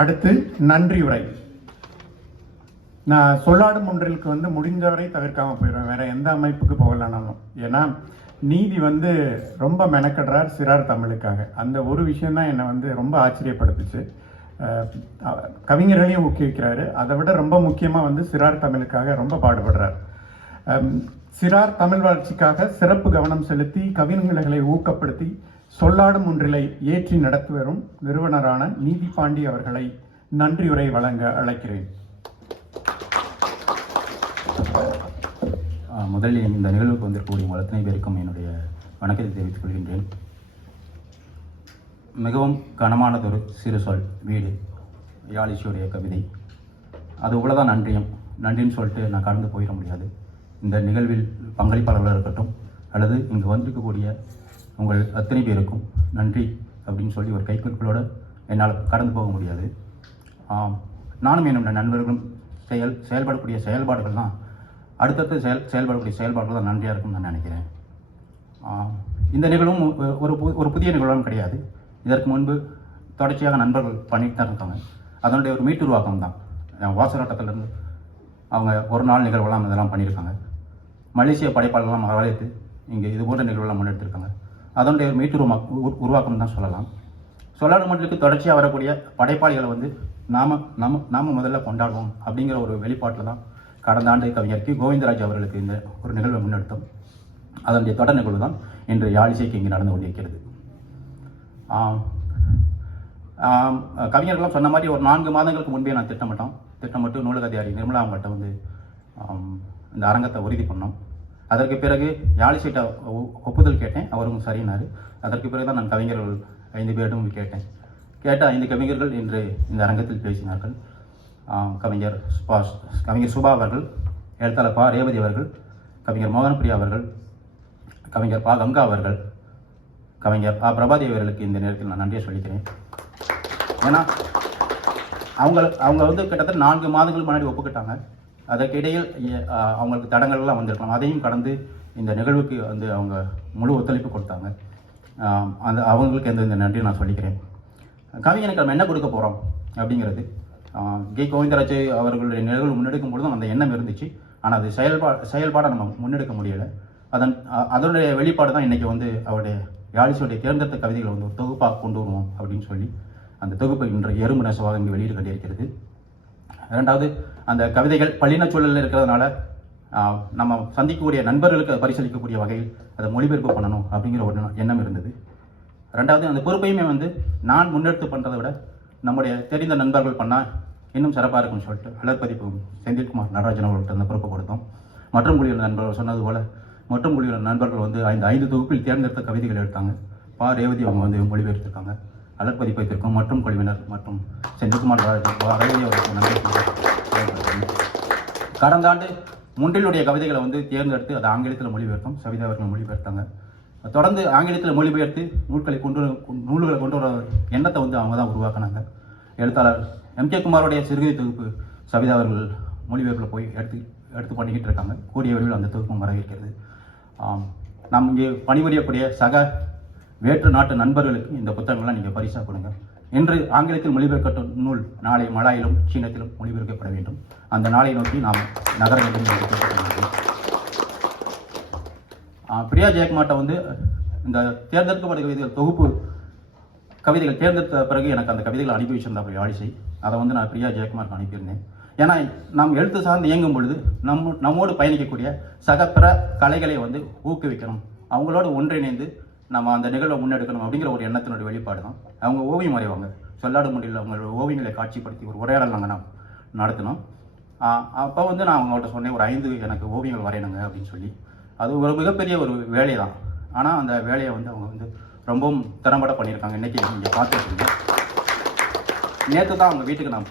அடுத்து நன்றி உரை. நான் சொல்லாடும் ஒன்றிற்கு முடிந்தவரை தவிர்க்காம போயிடுவேன், வேற எந்த அமைப்புக்கு போகலனாலும். ஏன்னா நீதி ரொம்ப மெனக்கடுறார் சிறார் தமிழுக்காக. அந்த ஒரு விஷயம்தான் என்னை ரொம்ப ஆச்சரியப்படுத்துச்சு. கவிஞர்களையும் ஊக்குவிக்கிறாரு, அதை விட ரொம்ப முக்கியமாக சிறார் தமிழுக்காக ரொம்ப பாடுபடுறார். சிறார் தமிழ் வளர்ச்சிக்காக சிறப்பு கவனம் செலுத்தி கவிஞர்களை ஊக்கப்படுத்தி சொல்லாடும் ஒன்றிலை ஏற்றி நடத்தி வரும் நிறுவனரான நீதி பாண்டி அவர்களை நன்றியுரை வழங்க அழைக்கிறேன். முதலில் இந்த நிகழ்வுக்கு வந்திருக்கக்கூடிய அத்தனை பேருக்கும் என்னுடைய வணக்கத்தை தெரிவித்துக் கொள்கின்றேன். மிகவும் கனமானதொரு சிறு சொல் வீடு, யாழிசியுடைய கவிதை. அது இவ்வளோதான் நன்றின்னு சொல்லிட்டு நான் கடந்து போயிட முடியாது. இந்த நிகழ்வில் பங்களிப்பாளர்களாக இருக்கட்டும் அல்லது இங்கு வந்திருக்கக்கூடிய உங்கள் அத்தனை பேருக்கும் நன்றி அப்படின்னு சொல்லி ஒரு கைக்குறிப்பிலோடு என்னால் கடந்து போக முடியாது. நானும் என்னுடைய நண்பர்களும் செயல்படக்கூடிய செயல்பாடுகள் தான் அடுத்தடுத்து செயல்படக்கூடிய செயல்பாடுகள் தான் நன்றியாக இருக்கும்னு நான் நினைக்கிறேன். இந்த நிகழ்வும் ஒரு புதிய நிகழ்வும் கிடையாது. இதற்கு முன்பு தொடர்ச்சியாக நண்பர்கள் பண்ணிட்டு தான் இருக்காங்க. அதனுடைய ஒரு மீட்டுருவாக்கம் தான். வாசலாட்டத்திலேருந்து அவங்க ஒரு நாள் நிகழ்வுலாம் இதெல்லாம் பண்ணியிருக்காங்க. மலேசிய படைப்பாளர்கள்லாம் வரவேற்று இங்கே இது போன்ற நிகழ்வுலாம் முன்னெடுத்திருக்காங்க. அதனுடைய ஒரு உருவாக்கம் தான் சொல்லலாம். சொல்லாடும் மண்டலுக்கு தொடர்ச்சியாக வரக்கூடிய படைப்பாளிகளை நாம முதல்ல கொண்டாடுவோம் அப்படிங்கிற ஒரு வெளிப்பாட்டில் தான் கடந்த ஆண்டு கவிஞர் கோவிந்தராஜ் அவர்களுக்கு இந்த ஒரு நிகழ்வை முன்னெடுத்தோம். அதனுடைய தொடர் நிகழ்வு தான் இன்று யாழிசைக்கு இங்கே நடந்து கொண்டிருக்கிறது. கவிஞர்கள்லாம் சொன்ன மாதிரி ஒரு 4 மாதங்களுக்கு முன்பே நான் திட்டமிட்டு நூலக அதிகாரி நிர்மலா அவங்கள்ட்ட இந்த அரங்கத்தை உறுதி பண்ணோம். அதற்கு பிறகு யாழிசைட்ட ஒப்புதல் கேட்டேன், அவரும் சரினார். அதற்கு பிறகு தான் நான் கவிஞர்கள் 5 பேரிடம் கேட்டேன். கேட்ட 5 கவிஞர்கள் இன்று இந்த அரங்கத்தில் பேசினார்கள். கவிஞர் சுபா அவர்கள், எழுத்தாளர் பா ரேவதி அவர்கள், கவிஞர் மோகனப்பிரியா அவர்கள், கவிஞர் பா கங்கா அவர்கள், கவிஞர் பிரபாதேவி அவர்களுக்கு இந்த நேரத்தில் நான் நன்றியை சொல்லிக்கிறேன். ஏன்னா அவங்க கிட்டத்தட்ட 4 மாதங்களுக்கு முன்னாடி ஒப்புக்கிட்டாங்க. அதற்கிடையில் அவங்களுக்கு தடங்கள்லாம் வந்திருக்கலாம். அதையும் கடந்து இந்த நிகழ்வுக்கு அவங்க முழு ஒத்துழைப்பு கொடுத்தாங்க. அவங்களுக்கு இந்த நன்றி நான் சொல்லிக்கிறேன். கவிஞனுக்கு நம்ம என்ன கொடுக்க போகிறோம் அப்படிங்கிறது கோவிந்தராஜ் அவர்களுடைய நிகழ்வு முன்னெடுக்கும் பொழுதும் அந்த எண்ணம் இருந்துச்சு. ஆனால் அது செயல்பாடை நம்ம முன்னெடுக்க முடியலை. அதனுடைய வெளிப்பாடு தான் இன்றைக்கி அவருடைய யாழிசையுடைய தேர்ந்தெடுத்த கவிதைகளை ஒரு தொகுப்பாக கொண்டு வருவோம் அப்படின்னு சொல்லி அந்த தொகுப்பு இன்று எறும்பு நெசவாக இங்கே வெளியிட்டு கொண்டிருக்கிறது. இரண்டாவது, அந்த கவிதைகள் பள்ளின சூழலில் இருக்கிறதுனால நம்ம சந்திக்கக்கூடிய நண்பர்களுக்கு பரிசளிக்கக்கூடிய வகையில் அதை மொழிபெயர்ப்பு பண்ணணும் அப்படிங்கிற ஒரு எண்ணம் இருந்தது. ரெண்டாவது, அந்த பொறுப்பையுமே நான் முன்னெடுத்து பண்ணுறதை விட நம்முடைய தெரிந்த நண்பர்கள் பண்ணால் இன்னும் சிறப்பாக இருக்கும்னு சொல்லிட்டு அலர்பதிப்பு செந்தில்குமார் நடராஜன் அவர்கள்ட்ட அந்த பொறுப்பை கொடுத்தோம். மற்றும் குழுவினர் நண்பர்கள் சொன்னது போல் மற்றும் குழுவினர் நண்பர்கள் 5 தொகுப்பில் தேர்ந்தெடுத்த கவிதைகள் எடுத்தாங்க. பா ரேவதி அவங்க மொழிபெயர்த்திருக்காங்க. அலர்பதிப்பு வைத்திருக்கோம். மற்றும் குழுவினர் மற்றும் செந்தில்குமார் ரேவதி அவர்களுக்கு நன்றி. கடந்த ஆண்டு முன்றிலுடைய கவிதைகளை தேர்ந்தெடுத்து அதை ஆங்கிலத்தில் மொழிபெயர்த்தோம். சவிதா அவர்கள் மொழிபெயர்த்தாங்க. தொடர்ந்து ஆங்கிலத்தில் மொழிபெயர்த்து நூல்களை கொண்டு வர எண்ணத்தை அவங்க தான் உருவாக்கினாங்க. எழுத்தாளர் M.K. குமாரோடைய சிறுகதை தொகுப்பு சவிதா அவர்கள் மொழிபெயர்ப்பில் போய் எடுத்து பண்ணிக்கிட்டு இருக்காங்க. கூடிய விரைவில் அந்த தொகுப்பும் வர இருக்கிறது. நாம் இங்கே பணிபுரியக்கூடிய சக வேற்று நாட்டு நண்பர்களுக்கு இந்த புத்தகங்கள்லாம் நீங்கள் பரிசாக கொடுங்க. இன்று ஆங்கிலத்தில் மொழிபெயர்க்கப்பட்ட நூல் நாளை மலாயிலும் சீனத்திலும் மொழிபெயர்க்கப்பட வேண்டும். அந்த நாளை நோக்கி நாம் நகர வேண்டும் என்று கேட்டுக்கொள்கிறோம். பிரியா ஜெயக்குமார்ட்ட இந்த தேர்ந்தெடுக்கப்பட்ட கவிதைகள் தொகுப்பு கவிதைகள் தேர்ந்தெடுத்த பிறகு எனக்கு அந்த கவிதைகளை அனுப்பி வச்சிருந்தாங்க யாழிசை. அதை நான் பிரியா ஜெயக்குமாருக்கு அனுப்பியிருந்தேன். ஏன்னா நாம் எழுத்து சார்ந்து இயங்கும் பொழுது நம்மோடு பயணிக்கக்கூடிய சக பிற கலைகளை ஊக்குவிக்கணும், அவங்களோடு ஒன்றிணைந்து நம்ம அந்த நிகழ்வை முன்னெடுக்கணும் அப்படிங்கிற ஒரு எண்ணத்தினுடைய வெளிப்பாடு தான். அவங்க ஓவியம் வரைவாங்க. சொல்லாடும் மொழியில் அவங்களோட ஓவியங்களை காட்சிப்படுத்தி ஒரு உரையாடல் நாங்கள் நடத்தினோம். அப்போ நான் அவங்கள்ட்ட சொன்னேன், ஒரு 5 எனக்கு ஓவியங்கள் வரையணுங்க அப்படின்னு சொல்லி. அது ஒரு மிகப்பெரிய ஒரு வேலை தான். ஆனால் அந்த வேலையை அவங்க ரொம்பவும் திறம்பட பண்ணியிருக்காங்க. இன்றைக்கி நீங்கள் பார்த்துருக்கீங்க. நேற்று தான் அவங்க வீட்டுக்கு நான்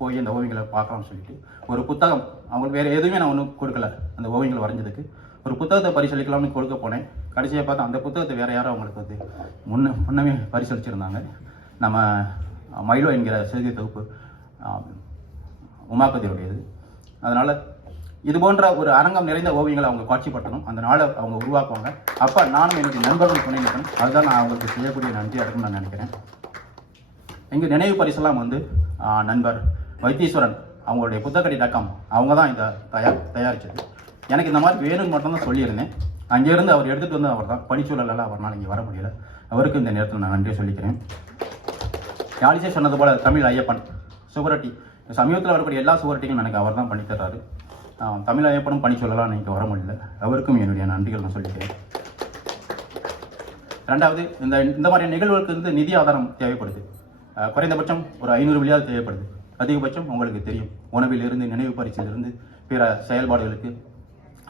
போய் அந்த ஓவியங்களை பார்க்கலாம்னு சொல்லிட்டு ஒரு புத்தகம், அவங்களுக்கு வேறு எதுவுமே நான் ஒன்றும் கொடுக்கல. அந்த ஓவியங்களை வரைஞ்சதுக்கு ஒரு புத்தகத்தை பரிசளிக்கலாம்னு கொடுக்க போனேன். கடைசியாக பார்த்தா அந்த புத்தகத்தை வேறு யாரும் அவங்களுக்கு முன்னமே பரிசளிச்சிருந்தாங்க. நம்ம மயிலோ என்கிற சிறுகதை தொகுப்பு உமாபதியுடையது. அதனால் இது போன்ற ஒரு அரங்கம் நிறைந்த ஓவியங்களை அவங்க காட்சிப்படுத்தணும். அந்த நாளை அவங்க உருவாக்குவாங்க. அப்போ நானும் என்னுடைய நண்பர்கள் துணை நிற்கணும். அதுதான் நான் அவங்களுக்கு செய்யக்கூடிய நன்றியாக இருக்குன்னு நான் நினைக்கிறேன். எங்கள் நினைவு பரிசெல்லாம் வந்து நண்பர் வைத்தீஸ்வரன் அவங்களுடைய புத்தகடி.com அவங்க தான் இதை தயாரித்தது. எனக்கு இந்த மாதிரி வேணும்னு மட்டும்தான் சொல்லியிருந்தேன். அங்கேருந்து அவர் எடுத்துகிட்டு வந்து அவர் தான் பணிச்சூழலால் அவரால் இங்கே வர முடியல. அவருக்கு இந்த நேரத்தில் நான் நன்றி சொல்லிக்கிறேன். யாழிசை சொன்னது போல் தமிழ் ஐயப்பன் சுவரட்டி சமீபத்தில் வரக்கூடிய எல்லா சுவரட்டிகளும் எனக்கு அவர் தான் பண்ணித்தர்றாரு. தமிழ் ஐயப்பனும் பணிச்சூழலால் இங்கே வர முடியல. அவருக்கும் என்னுடைய நன்றிகள் நான் சொல்லிக்கிறேன். ரெண்டாவது, இந்த மாதிரி நிகழ்வுகளுக்கு வந்து நிதி ஆதாரம் தேவைப்படுது. குறைந்தபட்சம் ஒரு 500 மில்லியாவது தேவைப்படுது. அதிகபட்சம் உங்களுக்கு தெரியும், உணவிலிருந்து நினைவு பரிசிலிருந்து பிற செயல்பாடுகளுக்கு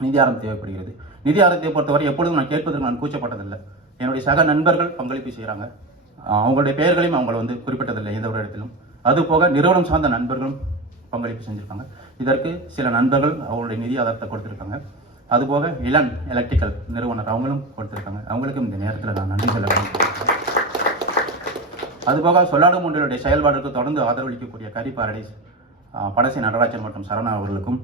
நிதி ஆதாரம் தேவைப்படுகிறது. நிதி ஆதாரத்தை பொறுத்தவரை எப்பொழுதும் நான் கேட்பதற்கு நான் கூச்சப்பட்டதில்லை. என்னுடைய சக நண்பர்கள் பங்களிப்பு செய்கிறாங்க. அவங்களுடைய பெயர்களையும் அவங்களை வந்து குறிப்பிட்டதில்லை எந்த ஒரு இடத்திலும். அதுபோக நிறுவனம் சார்ந்த நண்பர்களும் பங்களிப்பு செஞ்சுருக்காங்க. இதற்கு சில நண்பர்கள் அவங்களுடைய நிதி ஆதாரத்தை கொடுத்துருக்காங்க. அதுபோக இளன் எலக்ட்ரிக்கல் நிறுவனர் அவங்களும் கொடுத்துருக்காங்க. அவங்களுக்கும் இந்த நேரத்தில் நான் நன்றி சொல்ல வேண்டும். அதுபோக சொல்லாடும் ஒன்றினுடைய செயல்பாடுகளுக்கு தொடர்ந்து ஆதரவளிக்கக்கூடிய கரி பாரடைஸ் படசி நடராஜன் மற்றும் சரவணா அவர்களுக்கும்,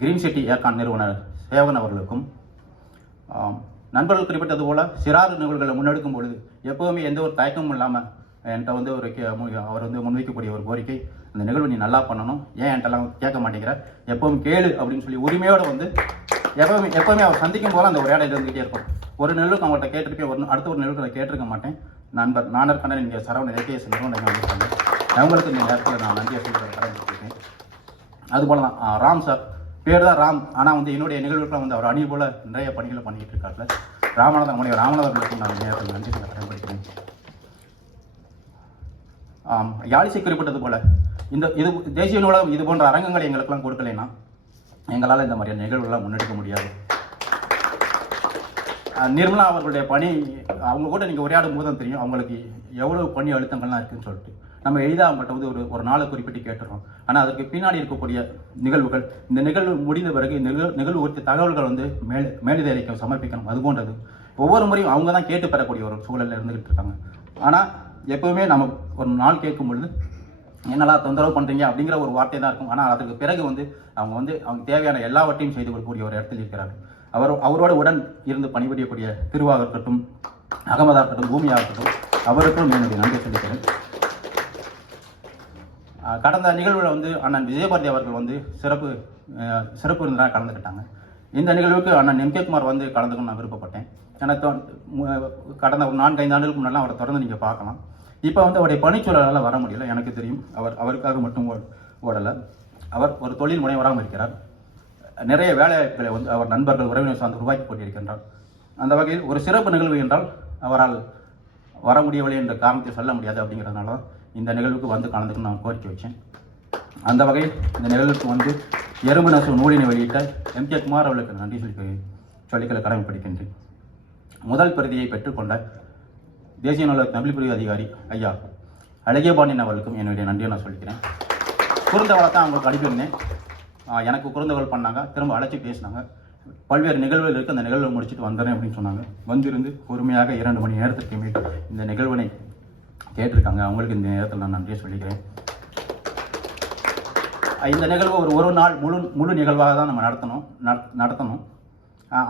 கிரீன் சிட்டி ஏர்கான் நிறுவனர் சேவன் அவர்களுக்கும், நண்பர்கள் குறிப்பிட்டது போல சிறார் நிகழ்வுகளை முன்னெடுக்கும் பொழுது எப்போவுமே எந்த ஒரு தயக்கமும் இல்லாமல் என்கிட்ட வந்து அவர் வந்து முன்வைக்கக்கூடிய ஒரு கோரிக்கை, அந்த நிகழ்வு நீ நல்லா பண்ணணும், ஏன் என்கிட்டலாம் கேட்க மாட்டேங்கிற, எப்பவும் கேளு அப்படின்னு சொல்லி உரிமையோடு வந்து எப்போவுமே அவர் சந்திக்கும் போல அந்த உரையாடல் இருந்துகிட்டே இருக்கும். ஒரு நிகழ்வுக்கு அவங்கள்ட்ட கேட்டிருப்பேன், அடுத்த ஒரு நிகழ்வுகளை கேட்டிருக்க மாட்டேன். நண்பர் நானர்கண்ணன் இங்கே சரவண ஏகேஎஸ் நிறுவனம் வந்திருக்காங்க. அவங்களுக்கு இந்த நேரத்தில் நான் நன்றியை சொல்லி கடமைப்பட்டிருக்கேன். அதுபோல தான் ராம் சார், பேர் தான் ராம், ஆனால் வந்து என்னுடைய நிகழ்வுக்குலாம் வந்து அவர் அணி போல நிறைய பணிகளை பண்ணிக்கிட்டு இருக்காருல. ராமநாதர்களுக்கும் நான் நேரத்தில் நன்றி சொல்ல கடமைப்பட்டிருக்கேன். யாழிசை குறிப்பிட்டது போல இது தேசிய நூலகம் இது போன்ற அரங்கங்களை எங்களுக்கெல்லாம் கொடுக்கலைன்னா எங்களால் இந்த மாதிரியான நிகழ்வுகள்லாம் முன்னெடுக்க முடியாது. நிர்மலா அவர்களுடைய பணி, அவங்க கூட நீங்கள் உரையாடும் போது தான் தெரியும் அவங்களுக்கு எவ்வளோ பணி அழுத்தங்கள்லாம் இருக்குதுன்னு சொல்லிட்டு. நம்ம எளிதாக அவங்கள்ட்ட வந்து ஒரு நாளை குறிப்பிட்டு கேட்டுறோம். ஆனால் அதற்கு பின்னாடி இருக்கக்கூடிய நிகழ்வுகள், இந்த நிகழ்வு முடிந்த பிறகு இந்த நிகழ்வு குறித்த தகவல்கள் வந்து மேலதிகாரிக்கு சமர்ப்பிக்கணும். அது போன்றது ஒவ்வொரு முறையும் அவங்க தான் கேட்டு பெறக்கூடிய ஒரு சூழலில் இருந்துகிட்டு இருக்காங்க. ஆனால் எப்போவுமே நம்ம ஒரு நாள் கேட்கும் பொழுது என்னெல்லாம் தொந்தரவு பண்ணுறீங்க அப்படிங்கிற ஒரு வார்த்தை தான் இருக்கும். ஆனால் அதுக்கு பிறகு வந்து அவங்க தேவையான எல்லாவற்றையும் செய்து கொடுக்கக்கூடிய ஒரு இடத்தில் இருக்கிறாங்க. அவரோட உடன் இருந்து பணிபுரியக்கூடிய திருவாக இருக்கட்டும், அகமதாக இருக்கட்டும், பூமியாக இருக்கட்டும், அவருக்கும் என்னுடைய நன்றி சொல்லிக்கிறேன். கடந்த நிகழ்வில் வந்து அண்ணன் விஜயபாரதி அவர்கள் வந்து சிறப்பு விருந்தினராக கலந்துக்கிட்டாங்க. இந்த நிகழ்வுக்கு அண்ணன் எம்கேகுமார் வந்து கலந்துக்கணும்னு நான் விருப்பப்பட்டேன். எனக்கு கடந்த ஒரு 4-5 ஆண்டுகளுக்கு முன்னாடி அவரை தொடர்ந்து நீங்கள் பார்க்கலாம். இப்போ வந்து அவருடைய பணிச்சூழலால் வர முடியல. எனக்கு தெரியும், அவருக்காக மட்டும் ஓடலை. அவர் ஒரு தொழில் முனைவராகவும் இருக்கிறார். நிறைய வேலைவாய்ப்புகளை வந்து அவர் நண்பர்கள் உறவினர் சார்ந்து உருவாக்கி கொண்டிருக்கின்றார். அந்த வகையில் ஒரு சிறப்பு நிகழ்வு என்றால் அவரால் வர முடியவில்லை என்ற காரணத்தை சொல்ல முடியாது. அப்படிங்கிறதுனால தான் இந்த நிகழ்வுக்கு வந்து கலந்துக்கணும்னு நான் கோரிக்கை வச்சேன். அந்த வகையில் இந்த நிகழ்வுக்கு வந்து எறும்பு நசு நூலினை வெளியிட்ட எம்கேகுமார் அவர்களுக்கு நன்றி சொல்லிக்கொள்ள கடமைப்படுகின்றேன். முதல் பிரதியை பெற்றுக்கொண்ட தேசிய நூலக தமிழ் பிரிவு அதிகாரி ஐயா அழகியபாண்டியன் அவர்களுக்கும் என்னுடைய நன்றியை நான் சொல்லிக்கிறேன். குறுந்தவளை தான் அவங்களுக்கு அனுப்பியிருந்தேன். எனக்கு குறுந்தவள் பண்ணாங்க, திரும்ப அழைச்சி பேசினாங்க. பல்வேறு நிகழ்வுகள் இருக்குது, அந்த நிகழ்வை முடிச்சுட்டு வந்துடுறேன் அப்படின்னு சொன்னாங்க. வந்திருந்து பொறுமையாக 2 மணி நேரத்துக்கு மேல் இந்த நிகழ்வினை கேட்டிருக்காங்க. அவங்களுக்கு இந்த நேரத்தில் நான் நன்றியை சொல்லிக்கிறேன். இந்த நிகழ்வு ஒரு நாள் முழு நிகழ்வாக தான் நம்ம நடத்தணும்.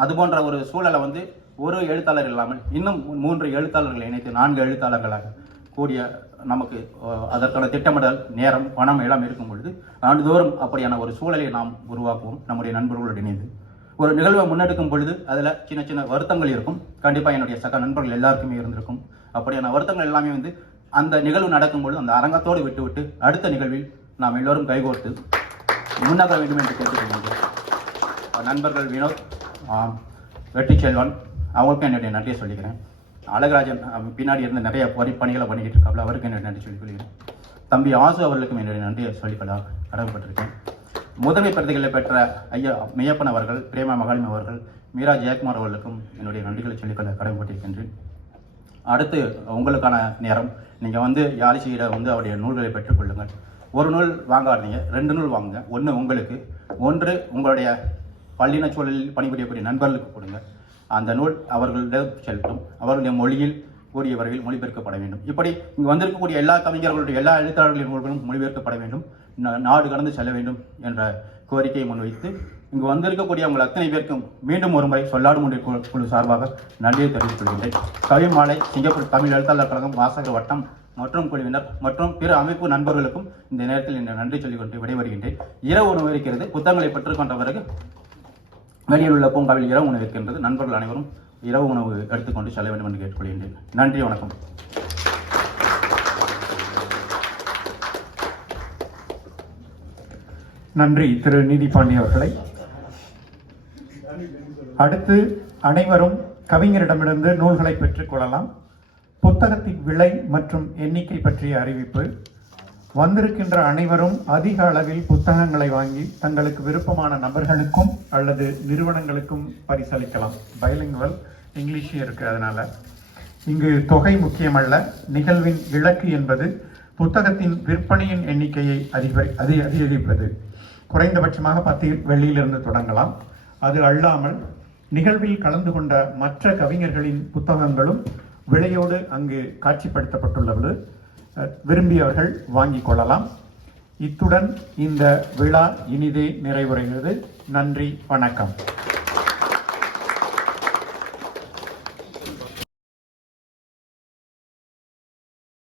அது போன்ற ஒரு சூழலை வந்து ஒரு எழுத்தாளர் இல்லாமல் இன்னும் 3 எழுத்தாளர்களை இணைத்து 4 எழுத்தாளர்களாக கூடிய நமக்கு அதற்கான திட்டமிடல், நேரம், பணம் எல்லாம் இருக்கும் பொழுது ஆண்டுதோறும் அப்படியான ஒரு சூழலை நாம் உருவாக்குவோம். நம்முடைய நண்பர்களோடு இணைந்து ஒரு நிகழ்வை முன்னெடுக்கும் பொழுது அதில் சின்ன வருத்தங்கள் இருக்கும். கண்டிப்பாக என்னுடைய சக நண்பர்கள் எல்லாருக்குமே இருந்திருக்கும். அப்படியான வருத்தங்கள் எல்லாமே வந்து அந்த நிகழ்வு நடக்கும் பொழுது அந்த அரங்கத்தோடு விட்டுவிட்டு அடுத்த நிகழ்வில் நாம் எல்லோரும் கைகோர்த்து முன்னேற வேண்டும் என்று கேட்டுக்கொள்கிறேன். நண்பர்கள் வினோத், வெற்றிச்செல்வன் அவங்களுக்கும் என்னுடைய நன்றியை சொல்லிக்கிறேன். அழகராஜன் பின்னாடி இருந்து நிறைய பணிகளை பண்ணிக்கிட்டு இருக்காப்புல, அவருக்கு என்னுடைய நன்றி சொல்லிக் கொள்கிறேன். தம்பி ஆசு அவர்களுக்கும் என்னுடைய நன்றியை சொல்லிக்கொள்ள கடமைப்பட்டிருக்கேன். முதன்மை பிரதிகளை பெற்ற ஐயா மெய்யப்பன் அவர்கள், பிரேமா மகாலிம் அவர்கள், மீரா ஜெயக்குமார் அவர்களுக்கும் என்னுடைய நன்றிகளை சொல்லிக்கொள்ள கடமைப்பட்டிருக்கின்றேன். அடுத்து உங்களுக்கான நேரம். நீங்கள் வந்து யாழிசையிட வந்து அவருடைய நூல்களை பெற்றுக்கொள்ளுங்கள். ஒரு நூல் வாங்காதீங்க, 2 நூல் வாங்குங்க. 1 உங்களுக்கு, 1 உங்களுடைய பள்ளின சூழலில் பணிபுரியக்கூடிய நண்பர்களுக்கு கொடுங்க. அந்த நூல் அவர்களிடம் செல்லட்டும். அவர்களுடைய மொழியில் கூடிய வரையில் மொழிபெயர்க்கப்பட வேண்டும். இப்படி இங்கு வந்திருக்கக்கூடிய எல்லா கவிஞர்களுடைய எல்லா எழுத்தாளர்களின் நூல்களும் மொழிபெயர்க்கப்பட வேண்டும், நாடு கடந்து செல்ல வேண்டும் என்ற கோரிக்கையை முன்வைத்து இங்கு வந்திருக்கக்கூடிய உங்கள் அத்தனை பேருக்கும் மீண்டும் ஒரு முறை சொல்லாடும் குழு சார்பாக நன்றியை தெரிவித்துக் கொள்கின்றேன். கவி மாலை, சிங்கப்பூர் தமிழ் எழுத்தாளர் கழகம், வாசகர் வட்டம், மற்றும் குழுவினர் மற்றும் பிற அமைப்பு நண்பர்களுக்கும் இந்த நேரத்தில் இந்த நன்றி சொல்லிக் கொண்டு விடைபெறுகின்றேன். இரவு உணவு இருக்கிறது. புத்தகங்களை பெற்றுக்கொண்ட பிறகு வெளியில் உள்ள பூங்காவில் இரவு உணவு இருக்கின்றது. நண்பர்கள் அனைவரும் இரவு உணவு எடுத்துக்கொண்டு செல்ல வேண்டும் என்று கேட்டுக்கொள்கின்றேன். நன்றி, வணக்கம். நன்றி திரு நீதிபாண்டி அவர்களை. அடுத்து அனைவரும் கவிஞரிடமிருந்து நூல்களை பெற்றுக் கொள்ளலாம். புத்தகத்தின் விலை மற்றும் எண்ணிக்கை பற்றிய அறிவிப்பு. வந்திருக்கின்ற அனைவரும் அதிக அளவில் புத்தகங்களை வாங்கி தங்களுக்கு விருப்பமான நபர்களுக்கும் அல்லது நிறுவனங்களுக்கும் பரிசளிக்கலாம். பைலிங்குவல் இங்கிலீஷும் இருக்கு. அதனால இங்கு தொகை முக்கியமல்ல. நிகழ்வின் இலக்கு என்பது புத்தகத்தின் விற்பனையின் எண்ணிக்கையை அதிகரிப்பது. குறைந்தபட்சமாக 10 வெள்ளியிலிருந்து தொடங்கலாம். அது அல்லாமல் நிகழ்வில் கலந்து கொண்ட மற்ற கவிஞர்களின் புத்தகங்களும் விலையோடு அங்கு காட்சிப்படுத்தப்பட்டுள்ளது. விரும்பியவர்கள் வாங்கிக் கொள்ளலாம். இத்துடன் இந்த விழா இனிதே நிறைவுறுகிறது. நன்றி, வணக்கம்.